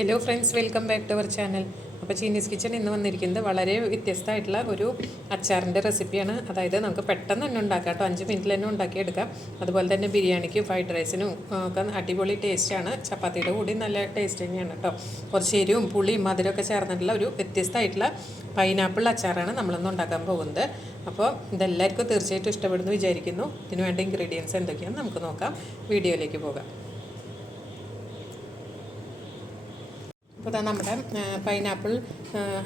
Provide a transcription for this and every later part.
Hello friends welcome back to our channel അപ്പോൾ Chinese kitchen ഇന്ന് വന്നിരിക്കുന്നത് വളരെ വ്യത്യസ്തമായിട്ടുള്ള ഒരു അച്ചാറിന്റെ റെസിപ്പിയാണ് അതായത് നമുക്ക് പെട്ടെന്ന് തന്നെ ഉണ്ടാക്കാം കേട്ടോ. അഞ്ച് മിനിറ്റിൽ തന്നെ ഉണ്ടാക്കിയെടുക്കാം. അതുപോലെ തന്നെ ബിരിയാണിക്കും ഫ്രൈഡ് റൈസിനും ഒക്കെ അടിപൊളി ടേസ്റ്റാണ് ചപ്പാത്തിയുടെ കൂടി നല്ല ടേസ്റ്റ് തന്നെയാണ് കേട്ടോ. കുറച്ച് എരിവും പുളിയും മധുരമൊക്കെ ചേർന്നിട്ടുള്ള ഒരു വ്യത്യസ്തമായിട്ടുള്ള പൈനാപ്പിൾ അച്ചാറാണ് നമ്മളിന്ന് ഉണ്ടാക്കാൻ പോകുന്നത്. അപ്പോൾ ഇതെല്ലാവർക്കും തീർച്ചയായിട്ടും ഇഷ്ടപ്പെടുന്നു വിചാരിക്കുന്നു. ഇതിന് വേണ്ട ഇൻഗ്രീഡിയൻസ് എന്തൊക്കെയാണെന്ന് നമുക്ക് നോക്കാം. വീഡിയോയിലേക്ക് പോകാം. അപ്പോൾ ഇതാ നമ്മുടെ പൈനാപ്പിൾ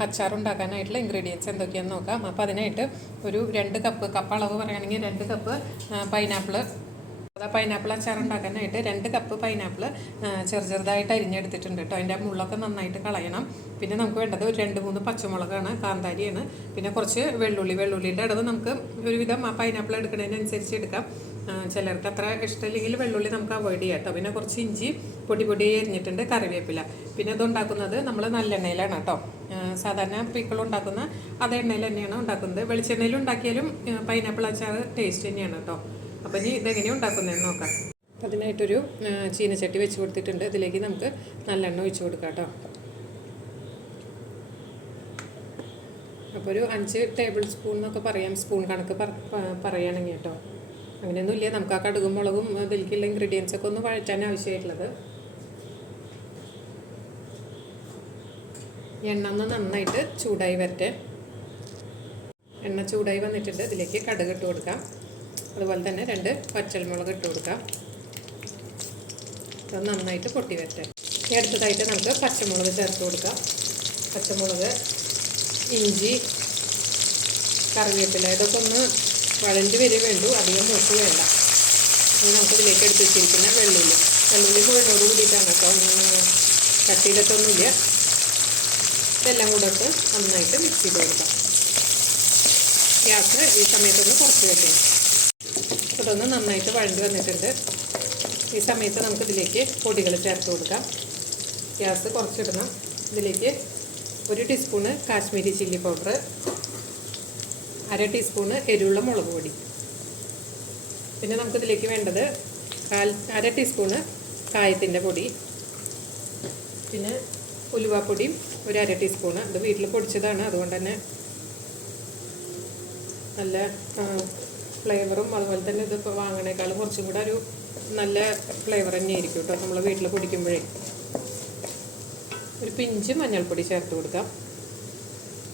അച്ചാർ ഉണ്ടാക്കാനായിട്ടുള്ള ഇൻഗ്രീഡിയൻസ് എന്തൊക്കെയാണെന്ന് നോക്കാം. അപ്പോൾ അതിനായിട്ട് ഒരു രണ്ട് കപ്പ് കപ്പ് അളവ് പറയുകയാണെങ്കിൽ രണ്ട് കപ്പ് പൈനാപ്പിൾ അതാ പൈനാപ്പിൾ അച്ചാർ ഉണ്ടാക്കാനായിട്ട് രണ്ട് കപ്പ് പൈനാപ്പിൾ ചെറു ചെറുതായിട്ട് അരിഞ്ഞെടുത്തിട്ടുണ്ട് കേട്ടോ. അതിന്റെ മുള്ളൊക്കെ നന്നായിട്ട് കളയണം. പിന്നെ നമുക്ക് വേണ്ടത് ഒരു രണ്ട് മൂന്ന് പച്ചമുളകാണ് കാന്താരിയാണ്. പിന്നെ കുറച്ച് വെള്ളുള്ളി വെള്ളുള്ളിന്റെ അടവ് നമുക്ക് ഒരുവിധം ആ പൈനാപ്പിൾ എടുക്കുന്നതിനനുസരിച്ച് എടുക്കാം. ചിലർക്ക് അത്ര ഇഷ്ടമില്ലെങ്കിൽ വെള്ളുള്ളി നമുക്ക് അവോയ്ഡ് ചെയ്യാം കേട്ടോ. പിന്നെ കുറച്ച് ഇഞ്ചി പൊടി പൊടി എറിഞ്ഞിട്ടുണ്ട് കറിവേപ്പില. പിന്നെ ഇത് ഉണ്ടാക്കുന്നത് നമ്മൾ നല്ലെണ്ണയിലാണ് കേട്ടോ. സാധാരണ പീക്കൾ ഉണ്ടാക്കുന്ന അതേ എണ്ണയിൽ തന്നെയാണ് ഉണ്ടാക്കുന്നത്. വെളിച്ചെണ്ണയിൽ ഉണ്ടാക്കിയാലും പൈനാപ്പിൾ അച്ചാർ ടേസ്റ്റ് തന്നെയാണ് കേട്ടോ. അപ്പം ഇനി ഇതെങ്ങനെയാണ് ഉണ്ടാക്കുന്നതെന്ന് നോക്കാം. അതിനായിട്ടൊരു ചീനച്ചട്ടി വെച്ച് കൊടുത്തിട്ടുണ്ട്. ഇതിലേക്ക് നമുക്ക് നല്ലെണ്ണ ഒഴിച്ചു കൊടുക്കാം കേട്ടോ. അപ്പോൾ ഒരു അഞ്ച് ടേബിൾ സ്പൂൺ എന്നൊക്കെ പറയാം. സ്പൂൺ കണക്ക് പറയുകയാണെങ്കിൽ കേട്ടോ. അങ്ങനെയൊന്നുമില്ല. നമുക്ക് ആ കടുകും മുളകും ഇതിലേക്കുള്ള ഇൻഗ്രീഡിയൻസ് ഒക്കെ ഒന്ന് വഴറ്റാൻ ആവശ്യമായിട്ടുള്ളത്. എണ്ണ ഒന്ന് നന്നായിട്ട് ചൂടായി വരട്ടെ. എണ്ണ ചൂടായി വന്നിട്ടുണ്ട്. ഇതിലേക്ക് കടുക് ഇട്ട് കൊടുക്കാം. അതുപോലെ തന്നെ രണ്ട് പച്ചമുളക് ഇട്ട് കൊടുക്കാം. അത് നന്നായിട്ട് പൊട്ടി വരട്ടെ. അടുത്തതായിട്ട് നമുക്ക് പച്ചമുളക് ചേർത്ത് കൊടുക്കാം. പച്ചമുളക് ഇഞ്ചി കറിവേപ്പില ഇതൊക്കെ ഒന്ന് വഴഞ്ഞ് വരെ വേണ്ടു. അധികം മൂക്ക് വേണ്ട. നമുക്ക് ഇതിലേക്ക് എടുത്ത് വെച്ചിരിക്കുന്ന വെള്ളുള്ളി. വെള്ളുള്ളി മുഴുവനോട് കൂടിയിട്ടാണ് കേട്ടോ. കട്ട് ഇതെല്ലാം കൂടെ ഇട്ട് നന്നായിട്ട് മിക്സ് ചെയ്ത് കൊടുക്കാം. ഗ്യാസ് ഈ സമയത്തൊന്ന് കുറച്ച് വെക്കണം. ഇതൊന്ന് നന്നായിട്ട് വഴണ്ടി വന്നിട്ടുണ്ട്. ഈ സമയത്ത് നമുക്ക് ഇതിലേക്ക് പൊടികൾ ചേർത്ത് കൊടുക്കാം. ഗ്യാസ് കുറച്ചിടണം. ഇതിലേക്ക് ഒരു ടീസ്പൂണ് കാശ്മീരി ചില്ലി പൗഡർ അര ടീസ്പൂണ് എരിവുള്ള മുളക് പൊടി. പിന്നെ നമുക്കിതിലേക്ക് വേണ്ടത് കാൽ അര ടീസ്പൂണ് കായത്തിന്റെ പൊടി. പിന്നെ ഉലുവാപ്പൊടിയും ഒരു അര ടീസ്പൂണ് അത് വീട്ടിൽ പൊടിച്ചതാണ്. അതുകൊണ്ട് തന്നെ നല്ല ഫ്ലേവറും അതുപോലെ തന്നെ ഇതിപ്പോൾ വാങ്ങണേക്കാളും കുറച്ചും കൂടെ ഒരു നല്ല ഫ്ലേവർ തന്നെ ആയിരിക്കും കേട്ടോ നമ്മൾ വീട്ടിൽ പൊടിക്കുമ്പോഴേ. ഒരു പിഞ്ച് മഞ്ഞൾപ്പൊടി ചേർത്ത് കൊടുക്കാം.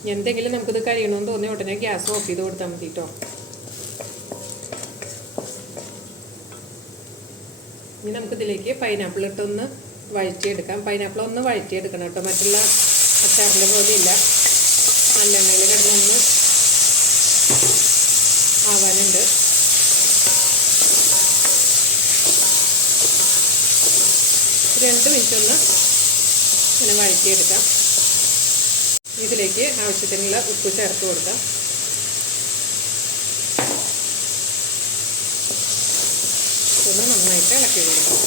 എന്തെങ്കിലും നമുക്കിത് കഴിയണമെന്ന് തോന്നിയ ഉടനെ ഗ്യാസ് ഓഫ് ചെയ്ത് കൊടുത്താൽ മതി കേട്ടോ ഇനി നമുക്കിതിലേക്ക് പൈനാപ്പിൾ ഇട്ടൊന്ന് വഴറ്റിയെടുക്കാം. പൈനാപ്പിൾ ഒന്ന് വഴറ്റിയെടുക്കണം കേട്ടോ മറ്റുള്ള അച്ചാറിന്റെ പോലെയില്ല. നല്ലെണ്ണയിൽ കിടന്നൊന്ന് ആവാനുണ്ട്. രണ്ട് മിനിറ്റ് ഒന്ന് ഇങ്ങനെ വഴറ്റിയെടുക്കാം. ഇതിലേക്ക് ആവശ്യത്തിനുള്ള ഉപ്പ് ചേർത്ത് കൊടുക്കാം. ഒന്ന് നന്നായിട്ട് ഇളക്കി കൊടുക്കാം.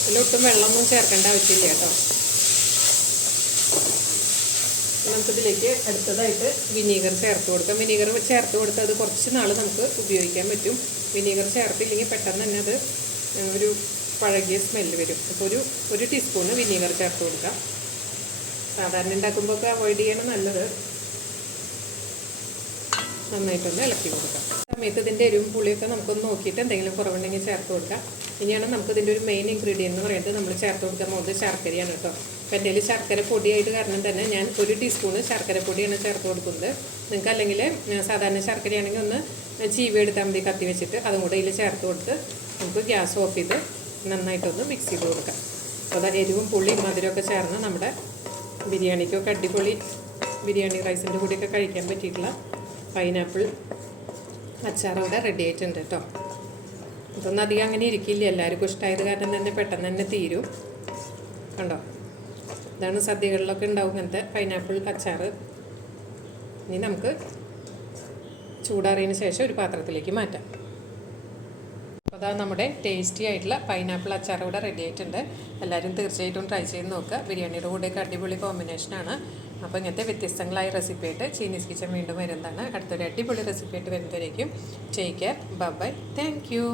ഇതിലൊട്ടും വെള്ളമൊന്നും ചേർക്കേണ്ട ആവശ്യമില്ല കേട്ടോ. നമുക്കിതിലേക്ക് അടുത്തതായിട്ട് വിനീഗർ ചേർത്ത് കൊടുക്കാം. വിനീഗർ ചേർത്ത് കൊടുത്താൽ അത് കുറച്ച് നാൾ നമുക്ക് ഉപയോഗിക്കാൻ പറ്റും. വിനീഗർ ചേർത്തില്ലെങ്കിൽ പെട്ടെന്ന് തന്നെ അത് ഒരു പഴകിയ സ്മെല്ല് വരും. അപ്പോൾ ഒരു ഒരു ടീസ്പൂണ് വിനീഗർ ചേർത്ത് കൊടുക്കാം. സാധാരണ ഉണ്ടാക്കുമ്പോൾ ഒക്കെ അവോയ്ഡ് ചെയ്യണം നല്ലത്. നന്നായിട്ടൊന്ന് ഇളക്കി കൊടുക്കാം. സമയത്ത് ഇതിന്റെ എരിവും പുളിയൊക്കെ നമുക്കൊന്ന് നോക്കിയിട്ട് എന്തെങ്കിലും കുറവുണ്ടെങ്കിൽ ചേർത്ത് കൊടുക്കാം. ഇനിയാണ് നമുക്ക് ഇതിന്റെ ഒരു മെയിൻ ഇൻഗ്രീഡിയന്റ് എന്ന് പറയുന്നത് നമ്മൾ ചേർത്ത് കൊടുക്കാൻ പോകുന്നത് ശർക്കരയാണ് കേട്ടോ. അപ്പം എന്റെ ശർക്കര പൊടിയായിട്ട് കാരണം തന്നെ ഞാൻ ഒരു ടീസ്പൂണ് ശർക്കര പൊടിയാണ് ചേർത്ത് കൊടുക്കുന്നത്. നിങ്ങൾക്ക് അല്ലെങ്കിൽ സാധാരണ ശർക്കരയാണെങ്കിൽ ഒന്ന് ചീവി എടുത്താൽ മതി കത്തി വെച്ചിട്ട്. അതും കൂടെ ഇതിൽ ചേർത്ത് കൊടുത്ത് നമുക്ക് ഗ്യാസ് ഓഫ് ചെയ്ത് നന്നായിട്ടൊന്ന് മിക്സ് ചെയ്ത് കൊടുക്കാം. അപ്പോൾ അത് എരിവും പുളിയും മധുരമൊക്കെ ചേർന്ന് നമ്മുടെ ബിരിയാണിക്കൊക്കെ അടിപൊളി ബിരിയാണി റൈസിന്റെ കൂടെയൊക്കെ കഴിക്കാൻ പറ്റിയിട്ടുള്ള പൈനാപ്പിൾ അച്ചാർ റെഡി ആയിട്ടുണ്ട് കേട്ടോ ഇതൊന്നും അധികം അങ്ങനെ ഇരിക്കില്ല. എല്ലാവർക്കും ഇഷ്ടമായത് കാരണം തന്നെ പെട്ടെന്ന് തന്നെ തീരും. കണ്ടോ? ഇതാണ് സദ്യകളിലൊക്കെ ഉണ്ടാവും ഇങ്ങനത്തെ പൈനാപ്പിൾ അച്ചാർ ഇനി നമുക്ക് ചൂടാറിയതിന് ശേഷം ഒരു പാത്രത്തിലേക്ക് മാറ്റാം. അതാ നമ്മുടെ ടേസ്റ്റി ആയിട്ടുള്ള പൈനാപ്പിൾ അച്ചാർ ഇവിടെ റെഡി ആയിട്ടുണ്ട്. എല്ലാവരും തീർച്ചയായിട്ടും ട്രൈ ചെയ്ത് നോക്കുക. ബിരിയാണിയുടെ കൂടെയൊക്കെ അടിപൊളി കോമ്പിനേഷനാണ് അപ്പോൾ ഇങ്ങനത്തെ വ്യത്യസ്തങ്ങളായ റെസിപ്പി ആയിട്ട് ചീനീസ് കിച്ചൺ വീണ്ടും വരുന്നതാണ്. അടുത്തൊരു അടിപൊളി റെസിപ്പി ആയിട്ട് വരുന്നവരേക്കും take care bye thank you